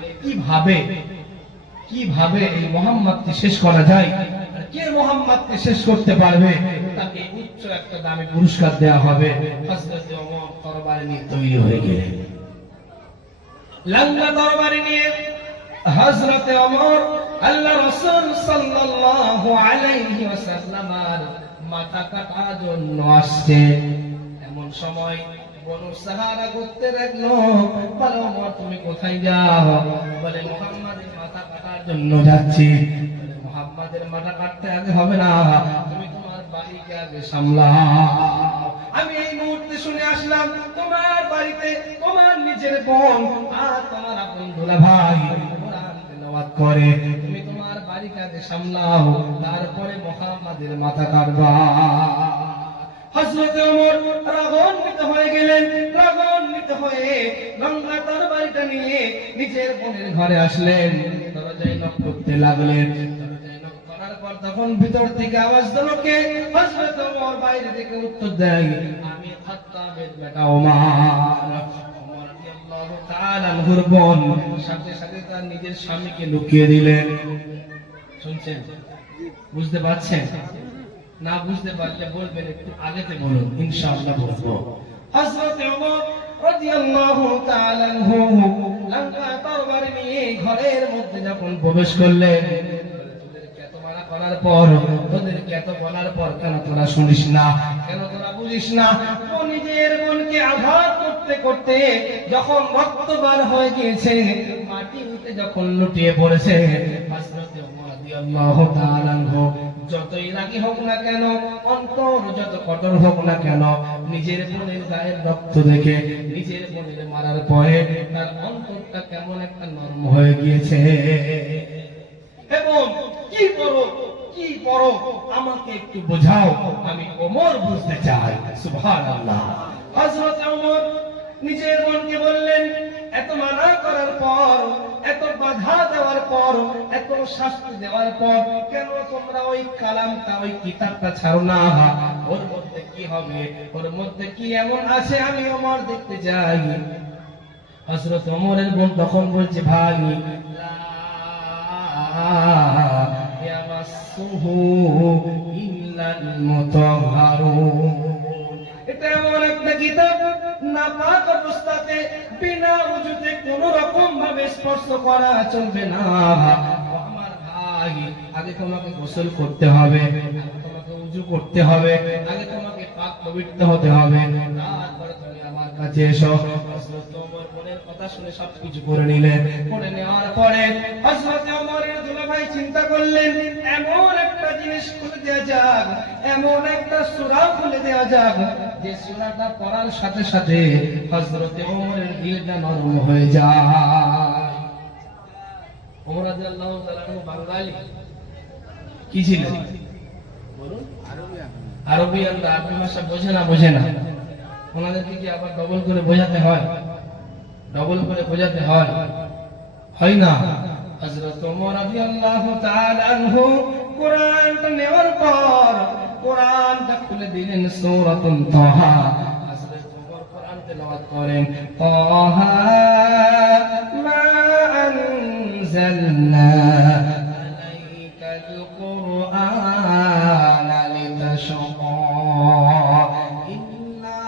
কিভাবে এই মুহাম্মদকে শেষ করা যায়, আর কে মুহাম্মদকে শেষ করতে পারবে তাকে উচ্চ একটা দামি পুরস্কার দেওয়া হবে। হযরত ওমর তরবারি নিয়ে তৈরি হয়ে গেলেন। লম্বা তরবারি নিয়ে হযরত ওমর আল্লাহ রাসূল সাল্লাল্লাহু আলাইহি ওয়াসাল্লামের মাথা কাটার জন্য আসছে। এমন সময় বনু সাহারা করতে লাগলো, বলে ওমর তুমি কোথায় যাও? বলে মুহাম্মাদের মাথা কাটার জন্য যাচ্ছি। বলে মুহাম্মাদের মাথা কাটতে আগে হবে না, তুমি তোমার বাড়িকে আগে সামলাও। আমি এই মুহূর্তে শুনে আসলাম তোমার বাড়িতে তোমার নিজের বোন আর তোমার আপন দুলাভাই কোরআন তেলাওয়াত করে, তুমি তোমার বাড়িকে আগে সামলাও, তারপরে মুহাম্মাদের মাথা কাটবা। হযরত ওমর রাগান্বিত হয়ে গেলেন, রাগান্বিত হয়ে লম্বা তরবারিটা নিয়ে নিজের বোনের ঘরে আসলেন, দরজায় নক করতে লাগলেন। দরজায় নক করার পর তখন ভিতর থেকে আওয়াজ দিল কে? হযরত ওমর বাইরে থেকে উত্তর দেয়, আমি খাত্তাবের বেটা ওমর। ওমর রাদিয়াল্লাহু তাআলা আনহুর বোন সাথে সাথে তার নিজের স্বামীকে লুকিয়ে দিলেন। শুনছেন? বুঝতে পারছেন? না বুঝতে পারলে বলবেন, একটু আগেতে বলুন, ইনশাআল্লাহ বলবো। হযরত ওমর রাদিয়াল্লাহু তাআলা আনহু লম্বা তরবারি নিয়ে ঘরের মধ্যে যখন প্রবেশ করলেন, তোদেরকে এত মানা করার পর, তোদেরকে এত বলার পর কেন তোরা শুনিস না, কেন তোরা বুঝিস না? ও নিজের বোনকে আঘাত করতে করতে যখন রক্ত বার হয়ে গিয়েছে, মাটিতে যখন লুটিয়ে পড়েছে, হযরত ওমর রাদিয়াল্লাহু তাআলা আনহু যতই রাগী হোক না কেন, অন্তর যত কঠোর হোক না কেন, নিজের বোনের গায়ের রক্ত দেখে, নিজের বোনের মারার পরে তার অন্তরটা কেমন একটা নরম হয়ে গিয়েছে। এবং কি করো আমাকে একটু বোঝাও, আমি ওমর বুঝতে চাই। সুবহানাল্লাহ। হযরত ওমর নিজের বোনকে বললেন, এত মানা করার পর, এত বাধা দেওয়ার পর, এত শাস্তি দেওয়ার পর কেন তোমরা ওই কালামটা, ওই কিতাবটা ছাড়ো না? ওর মধ্যে কি হবে, ওর মধ্যে কি এমন আছে আমি ওমর দেখতে চাই। হযরত ওমরের বোন তখন বলছে, ভাই লা ইয়ামাসসুহু ইল্লাল মুতাহহারুন, এটা এমন একটা কিতাব নাপাক অবস্থাতে বিনা ওযুতে কোন রকম ভাবে স্পর্শ করা চলবে না। আমার ভাই, আগে তোমাকে গোসল করতে হবে, তোমাকে ওযু করতে হবে, আগে তোমাকে পাক পবিত্র হতে হবে, তারপরে তুমি আমার কাছে এসো। হযরত ওমর বোনের কথা শুনে সবকিছু করে নিলেন। করে নেওয়ার পরে হযরত ওমরের দুলাভাই চিন্তা করলেন, এমন একটা জিনিস খুলে দেওয়া যাক, এমন একটা সূরা খুলে দেওয়া যাক যে সূরাটা পড়ার সাথে সাথে হযরত ওমরের দিলটা নরম হয়ে যায়। ওমর রাদিয়াল্লাহু তাআলা বাঙালি কি ছিলেন বলুন? আরবিয়ানরা আরবি ভাষা বোঝে না ওনাদেরকে কি আবার ডবল করে বোঝাতে হয়? ডবল করে বোঝাতে হয় না। হযরত ওমর রাদিয়াল্লাহু তাআলা আনহু কোরআনটা নেওয়ার পর কোরআনটা খুলে দিলেন সূরাতুন তাহা। হযরত ওমর কোরআন তেলাওয়াত করেন, তাহা মা আনজালনা আলাইকাল কুরআনা লিতাশকা ইল্লা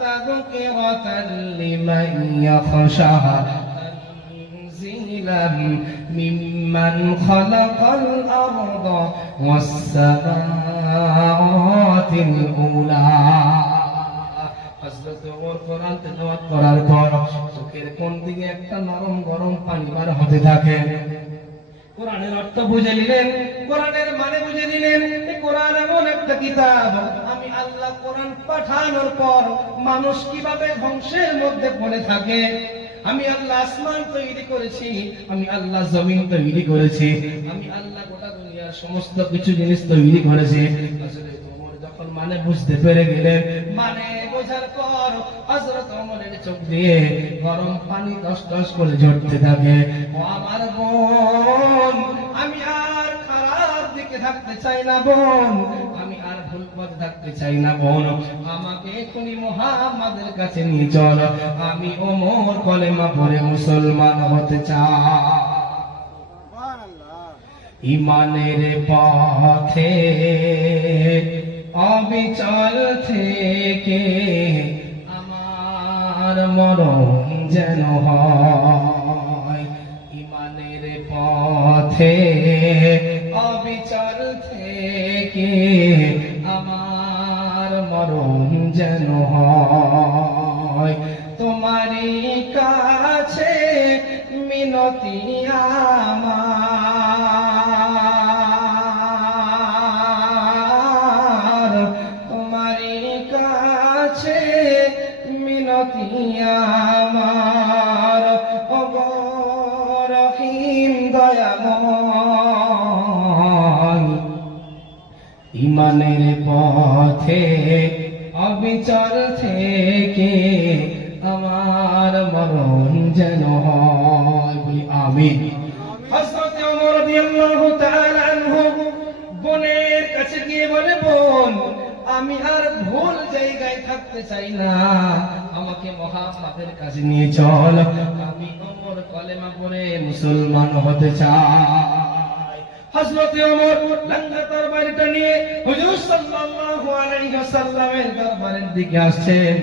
তাযকিরাতাল লিমান ইয়াখশা ممن خلق الأرض والسماوات الأولى। হযরত ওমর কোরআন তেলাওয়াত করার পর চোখের কোন দিকে একটা নরম গরম পানি বার হতে থাকে। কোরআনের অর্থ বুঝে নিলেন, কোরআনের মানে বুঝে নিলেন। এই কোরআন এমন একটা কিতাব, আমি আল্লাহ কোরআন পাঠানোর পর মানুষ কিভাবে ধ্বংসের মধ্যে পড়ে থাকে। আমি আল্লাহ আসমান তৈরি করেছি, আমি আল্লাহ জমিন তৈরি করেছি, আমি আল্লাহ গোটা দুনিয়ার সমস্ত কিছু জিনিস তৈরি করেছি। হযরত ওমর যখন মানে বুঝতে পেরে গেলেন, মানে বোঝার পর হযরত ওমরের চোখ দিয়ে গরম পানি টস টস করে ঝরতে থাকে। ও আমার বোন, আমি আর খারাপ দিকে থাকতে চাই না বোন, আমি আর ভুল পথে থাকতে চাই না বোন, আমাকে এখনই মুহাম্মাদের কাছে নিয়ে চল, আমি ওমর কলেমা পড়ে মুসলমান হতে চাই। ইমানের পথে অবিচল থেকে আমার মরণ যেন হয়। ইমানের পথে অবিচল থেকে আমার মরণ যেন হয়। তোমারই কাছে মিনতি আমার, তোমারই কাছে মিনতি আমার, ওগো রহিম দয়াময়। ইমানের পথে অবিচল থেকে আমার মরণ যেন হয়, বলি আমিন। হযরত ওমর রাদিয়াল্লাহু তাআলা আনহু বোনের কাছে গিয়ে বলে, বোন আমি আর ভুল জায়গায় থাকতে চাই না, আমাকে মুহাম্মাদের কাছে নিয়ে চল, আমি ওমর কলেমা পড়ে মুসলমান হতে চাই। হযরত ওমর লঙ্কা তরবারিটা নিয়ে হুজুর সাল্লাল্লাহু আলাইহি ওয়াসাল্লামের দরবারের দিকে আসছেন।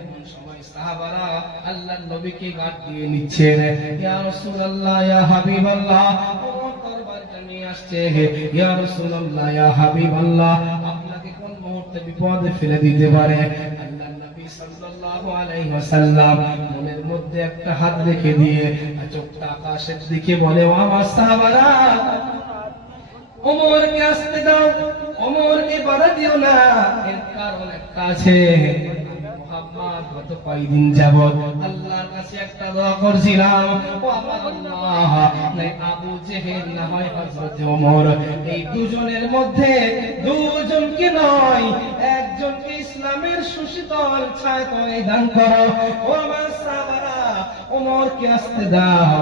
এমন সময় সাহাবারা আল্লাহর নবীকে গাঁট দিয়ে নিচ্ছেন, ইয়া রাসূলুল্লাহ, ইয়া হাবিবাল্লাহ। ওমর তরবারিটা নিয়ে আসছে, ইয়া রাসূলুল্লাহ, ইয়া হাবিবাল্লাহ, আপনাকে কোন মুহূর্তে বিপদে ফেলে দিতে পারে। আল্লাহর নবী সাল্লাল্লাহু আলাইহি ওয়াসাল্লাম মনের মধ্যে একটা হাত রেখে দিয়ে চোখটা আকাশের দিকে বলে, ও আমার সাহাবারা, ওমরকে আসতে দাও, ওমরকে বাধা দিও না। এর কারণ একটা আছে, মুহাম্মদ গত কয়েকদিন যাবত আল্লাহর কাছে একটা দোয়া করছিলাম, ও আমার আল্লাহ, না আবু জেহেল না হয় হযরত ওমর, এই দুজনের মধ্যে দুজনকে নয় একজনকে ইসলামের সুশীতল ছায়াতলে দান করো। ও আমার সাহাবারা, ওমরকে আসতে দাও।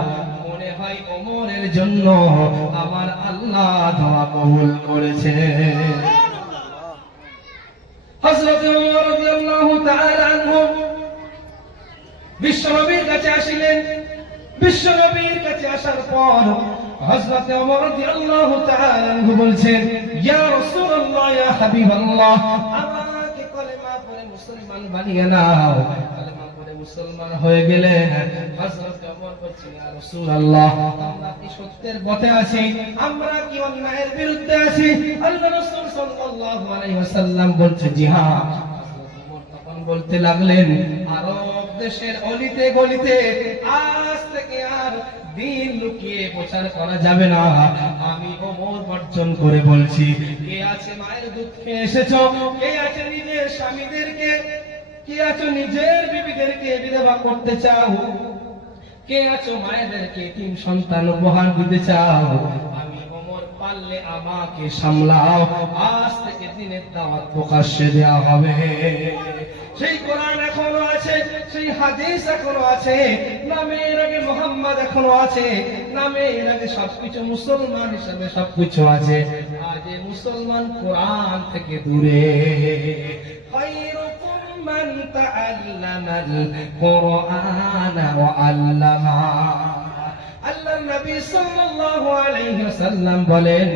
মনে হয় ওমরের জন্য আমার আল্লাহ দোয়া কবুল করেছে। হযরত ওমর রাদিয়াল্লাহু তাআলা আনহু বিশ্বনবীর কাছে আসিলেন। বিশ্বনবীর কাছে আসার পর হযরত ওমর রাদিয়াল্লাহু তাআলা আনহু বলছেন, ইয়া রাসূলুল্লাহ, ইয়া হাবিবাল্লাহ, আমাকে কলেমা পড়ে মুসলমান বানিয়ে নাও। কলেমা পড়ে মুসলমান হয়ে গেলেন। হযরত ওমর বলছেন, ইয়া রাসূলুল্লাহ, আমরা কি সত্যের পথে আছি, আমরা কি অন্যায়ের বিরুদ্ধে আছি? আল্লাহ রাসূল সাল্লাল্লাহু আলাইহি ওয়াসাল্লাম বলছে, জি হ্যাঁ। হযরত ওমর তখন বলতে লাগলেন, আরব দেশের অলিতে গলিতে আজ থেকে আর দিন লুকিয়ে প্রচার করা যাবে না। আমি ওমর বর্জন করে বলছি, কে আছে মায়ের দুধ খেয়ে এসেছো, কে আছে নিজের স্বামীদেরকে, কে আছো নিজের বিবিদেরকে বিধবা করতে চাও, কে আছো মায়েদেরকে তিন সন্তান উপহার দিতে চাও, আমি ওমর পারলে আমাকে সামলাও, আজ থেকে দিনের দাওয়াত প্রকাশ্যে দেওয়া হবে। সেই কোরআন এখনো আছে, সেই হাদিস এখনো আছে, নামের আগে মোহাম্মদ এখনো আছে, নামের আগে সবকিছু মুসলমান হিসাবে সবকিছু আছে। আজ এই মুসলমান কোরআন থেকে দূরে। খায়রুকুম মান তাআল্লামাল কোরআন ওয়া আল্লামা। আল্লাহ নবী সাল্লাল্লাহু আলাইহি সাল্লাম বলেন,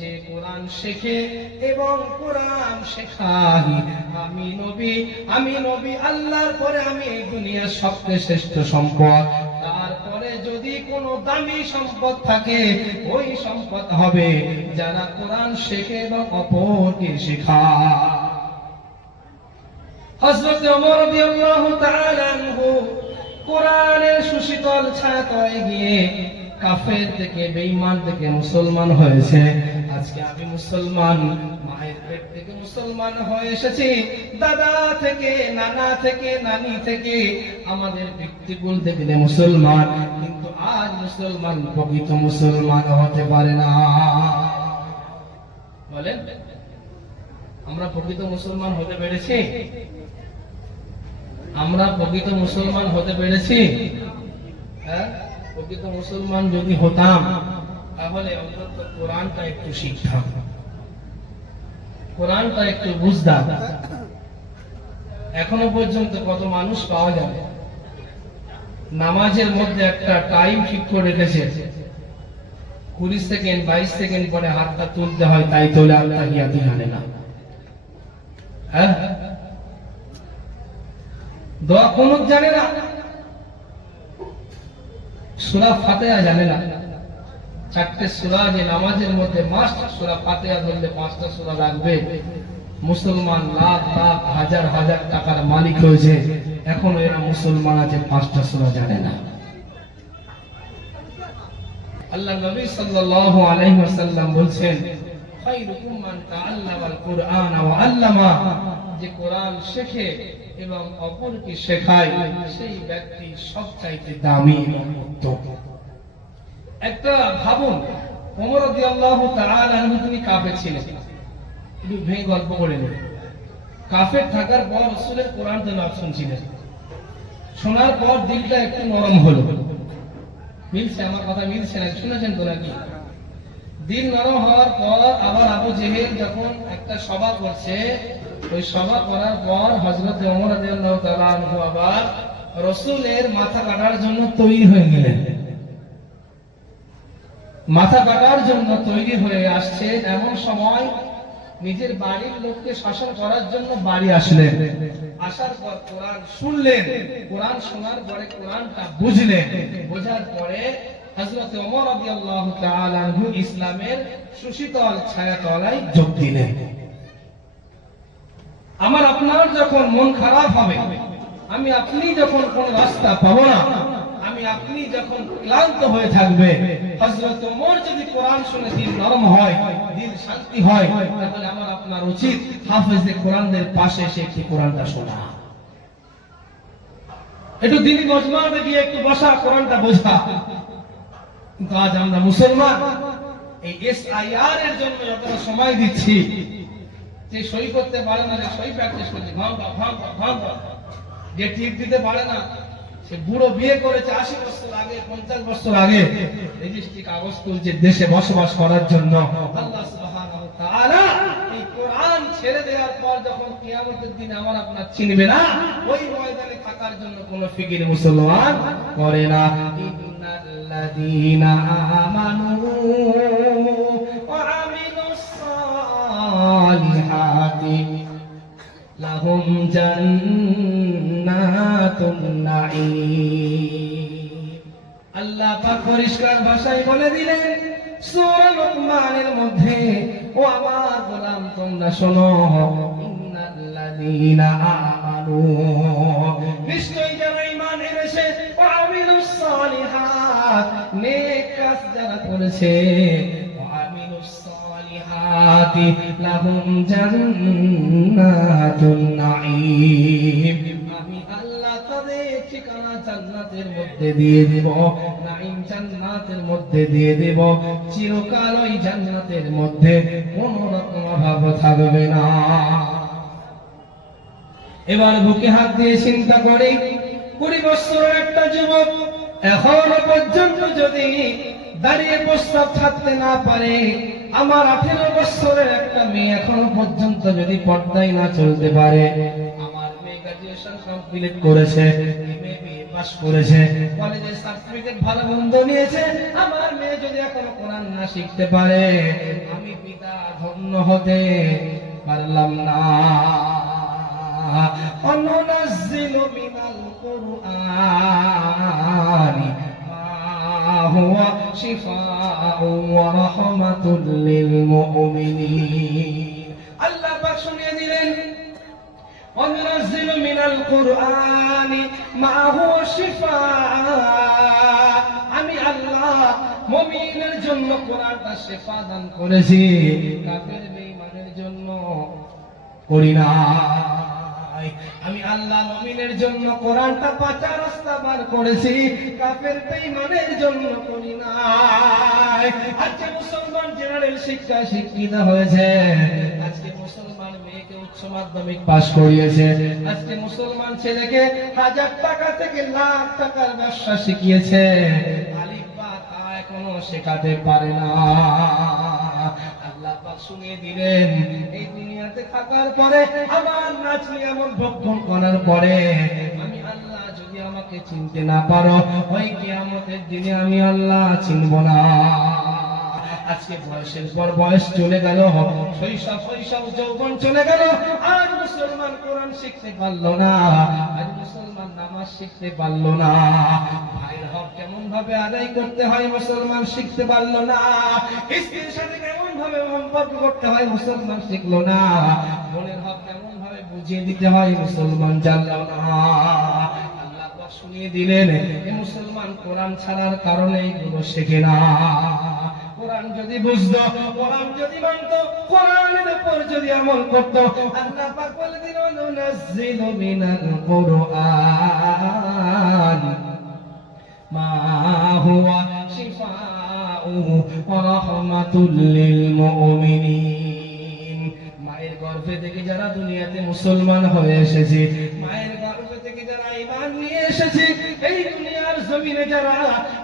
যে কোরআন শেখে এবং কোরআন শেখায়, আমি নবী আল্লাহর পরে আমি এই দুনিয়ার সবচেয়ে শ্রেষ্ঠ সম্পদ। তারপরে যদি কোনো দামি সম্পদ থাকে, ওই সম্পদ হবে যারা কোরআন শেখে এবং অপরকে শেখায়। হযরত ওমর রাদিয়াল্লাহু তাআলা আনহু কোরআনের সুশীতল ছায়াতলে গিয়ে কাফের থেকে, বেঈমান থেকে মুসলমান হয়েছে। আজকে আমি মুসলমান, মায়ের পেট থেকে মুসলমান হয়ে এসেছি, দাদা থেকে, নানা থেকে, নানি থেকে, আমাদের ব্যক্তিকুল থেকে মুসলমান। কিন্তু আজ মুসলমান প্রকৃত মুসলমান হতে পারে না। বলেন, আমরা প্রকৃত মুসলমান হতে পেরেছি? আমরা প্রকৃত মুসলমান হতে পেরেছি? হ্যাঁ, প্রকৃত মুসলমান যদি হতাম তাহলে অন্তত কোরআনটা একটু শিখতাম, কোরআনটা একটু বুঝতাম। এখনো পর্যন্ত কত মানুষ পাওয়া যাবে নামাজের মধ্যে একটা টাইম ঠিক করে রেখেছে, 20 সেকেন্ড 22 সেকেন্ড পরে হাতটা তুলতে হয়, তাই তোলে আত্তাহিয়াতু জানে না। হ্যাঁ, দোয়া কুনুত জানে না, সূরা ফাতিহা জানে না। 4টে সূরা যে নামাজের মধ্যে মাস্ট, সূরা ফাতিহা ধরলে 5টা সূরা লাগবে। মুসলমান লাখ লাখ হাজার হাজার টাকার মালিক হয়েছে, এখনো এরা মুসলমান আছে 5টা সূরা জানে না। আল্লাহ নবী সাল্লাল্লাহু আলাইহি ওয়াসাল্লাম বলছেন, খায়রুকুম মান তাআল্লামাল কুরআন ওয়া আল্লামা। যে কোরআন শেখে এবং অপরকে শেখায়, সেই ব্যক্তি সবচাইতে দামি এবং উত্তম। একটা ভাবুন, ওমর রাদিয়াল্লাহু তাআলা আনহু তিনি কাফের ছিলেন। একটু ভেঙে গল্প করে নেন। কাফের থাকার পর রাসূলের কোরআন তেলাওয়াত শুনছিলেন, শোনার পর দিলটা একটু নরম হলো। মিলছে আমার কথা? মিলছে না? শুনেছেন তো নাকি? দিল নরম হওয়ার পর আবার আবু জেহেল যখন একটা সভা করছে, ওই সভা করার পর হযরত ওমর রাদিয়াল্লাহু তাআলা আনহু আবার রাসূলের মাথা কাটার জন্য তৈরি হয়ে গেলেন। মাথা কাটার জন্য তৈরি হয়ে আসছেন, এমন সময় নিজের বাড়ির লোককে শাসন করার জন্য বাড়ি আসলেন। আসার পর কোরআন শুনলেন, কোরআন শোনার পরে কোরআনটা বুঝলেন, বোঝার পরে হযরত ওমর রাদিয়াল্লাহু তাআলা আনহু ইসলামের সুশীতল ছায়াতলায় যোগ দিলেন। আমার আপনার যখন মন খারাপ হবে, আমি আপনি যখন কোন রাস্তা পাবো না, আমি আপনি যখন ক্লান্ত হয়ে থাকবে, হযরত ওমর যদি কোরআন শুনে দিল নরম হয়, দিল শান্তি হয়, তাহলে আমার আপনার উচিত হাফেজে কোরআনদের পাশে এসে একটু কোরআনটা শোনা, একটু দিনী মজমাতে গিয়ে একটু বসা, কোরআনটা বোঝা। কিন্তু আজ আমরা মুসলমান এই SIR এর জন্য যতটা সময় দিচ্ছি, যে সই করতে পারে না, যে সই প্র্যাকটিস করছে, যে টিপ দিতে পারে না, সে বুড়ো বিয়ে করেছে 80 বছর আগে, 50 বছর আগে, রেজিস্ট্রি কাগজ তুলছে দেশে বসবাস করার জন্য। আল্লাহ সুবহানাহু ওয়া তাআলা এই কোরআন ছেড়ে দেওয়ার পর যখন কিয়ামতের দিন আমার আপনার চিনবে না, ওই ময়দানে থাকার জন্য কোনো ফিকির মুসলমান করে না। ইন্নাল্লাযীনা আমানু ওয়া আমিলুস সালিহাতি লাহুম জান্নাতুন নাঈম। আল্লাহ পাক পরিষ্কার ভাষায় বলে দিলেন সূরা লুকমানের মধ্যে, ও আমার গোলাম তোমরা শোনো, ইন্নাল্লাযীনা আমানু, নিশ্চয়ই যারা ঈমান এনেছে, ওয়া আমিলুস সালিহাত, নেক কাজ যারা করেছে, ওয়া আমিলুস সালিহাতি লাহুম জান্নাতুন নাঈম, আমি আল্লাহ তাদের ঠিকানা জান্নাতের মধ্যে দিয়ে দেব, নাঈম জান্নাতের মধ্যে দিয়ে দেব, চিরকাল ওই জান্নাতের মধ্যে কোনো রকম অভাব থাকবে না। এবার বুকে হাত দিয়ে চিন্তা করে, 20 বছরের একটা যুবক এখনো পর্যন্ত যদি দাঁড়িয়ে প্রস্তাব ছাড়তে না পারে, আমার 18 বছরের একটা মেয়ে এখনো পর্যন্ত যদি পর্দায় না চলতে পারে, আমার মেয়ে গ্রাজুয়েশন কমপ্লিট করেছে, এমএ পাস করেছে, কলেজের সার্টিফিকেট ভালো মন্দ নিয়েছে, আমার মেয়ে যদি এখনো কোরআন না শিখতে পারে, আমি পিতা ধন্য হতে পারলাম না। অনুনাজ্জিলু মিনাল কুরআনি মা হুয়া শিফাউ ওয়া রাহমাতুল লিল মুমিনিন। আল্লাহ পাক শুনিয়ে দিলেন, অনুনাজ্জিলু মিনাল কুরআনি মা হুয়া শিফা, আমি আল্লাহ মুমিনের জন্য কোরআনটা শিফা দান করেছি, কাফের বেঈমানের জন্য করি না। আমি আল্লাহ মুমিনের জন্য কোরআনটা পাঁচা রাস্তা বার করেছি, কাফের বেঈমানের জন্য করি না। আজকে মুসলমান জেনারেল শিক্ষায় শিক্ষিত হয়েছে, আজকে মুসলমান মেয়েকে উচ্চ মাধ্যমিক পাশ করিয়েছে, আজকে মুসলমান ছেলেকে 1000 টাকা থেকে লাখ টাকার ব্যবসা শিখিয়েছে, আলিফ বা তা এখনো শেখাতে পারে না। আল্লাহ পাক শুনিয়ে দিলেন, এই দুনিয়াতে থাকার পরে আমার নাচনি এমন ভক্ষণ করার পরে আমি আল্লাহ যদি আমাকে চিনতে না পারো, ওই কিয়ামতের দিনে আমি আল্লাহ চিনব না। আজকে বয়সের পর বয়স চলে গেল, শৈশব যৌবন চলে গেল, আর মুসলমান কোরআন শিখতে পারলো না, আর মুসলমান নামাজ শিখতে পারলো না, ভাইয়ের হক কেমন ভাবে আদায় করতে হয় মুসলমান শিখতে পারলো না, স্ত্রীর সাথে কেমন ভাবে সম্পর্ক করতে হয় মুসলমান শিখলো না, বোনের হক কেমন ভাবে বুঝিয়ে দিতে হয় মুসলমান জানলো না। আল্লাহ পাক শুনিয়ে দিলেন, এই মুসলমান কোরআন ছাড়ার কারণে এগুলো শেখে না। কোরআন যদি বুঝতো, কোরআন যদি মানতো, কোরআনের উপর যদি আমল করতো, আল্লাহ পাক বলে দিল, নুনাজ্জিলু মিনাল কুরআন মা হুয়া শিফাউ ওয়া রাহমাতুল লিল মুমিনিন। মায়ের গর্ভে থেকে যারা দুনিয়াতে মুসলমান হয়ে এসেছে, মায়ের গর্ভে থেকে যারা ঈমান নিয়ে এসেছে, এই দুনিয়ার জমিনে যারা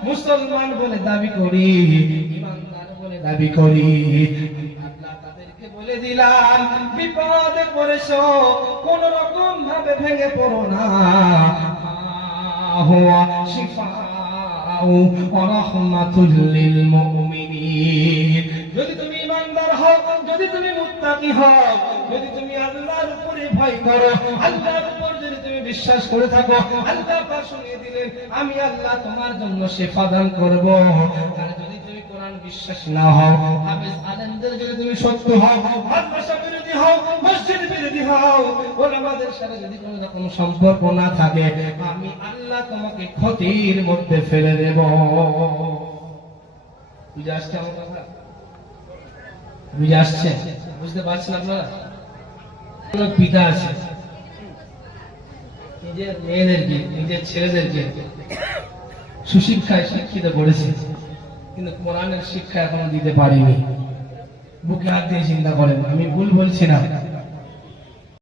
মুসলমান বলে দাবি করি, ঈমানদার বলে দাবি করি, আল্লাহ তাদেরকে বলে দিলাম, বিপদে পড়েছো কোন রকম ভাবে ভেঙে পড়ো না, হুয়া শিফাউ ওয়া রাহমাতুল লিল মুমিনিন। যদি তুমি ঈমানদার হও, যদি তুমি মুত্তাকি হও, যদি তুমি আল্লাহর উপরে ভয় করো, আল্লাহর উপর যদি তুমি বিশ্বাস করে থাকো, আল্লাহ পাক শুনিয়ে দিলেন, আমি আল্লাহ তোমার জন্য শিফা দান করব। আর যদি তুমি কোরআন বিশ্বাস না হও, হাফেজ আলেমদের যদি তুমি শত্রু হও, মাদ্রাসা বিরোধী হও, মসজিদ বিরোধী হও, ওলামাদের সাথে যদি কোনো রকম সম্পর্ক না থাকে, আমি আল্লাহ তোমাকে ক্ষতির মধ্যে ফেলে দেব। বুঝে আসছে আমার কথা? বুঝে আসছে? বুঝতে পারছেন আপনারা? পিতা আছে, নিজের মেয়েদেরকে, নিজের ছেলেদেরকে সুশিক্ষায় শিক্ষিত করেছে, কিন্তু কোরআনের শিক্ষা এখনো দিতে পারিনি। বুকে হাত দিয়ে চিন্তা করেন, আমি ভুল বলছি না।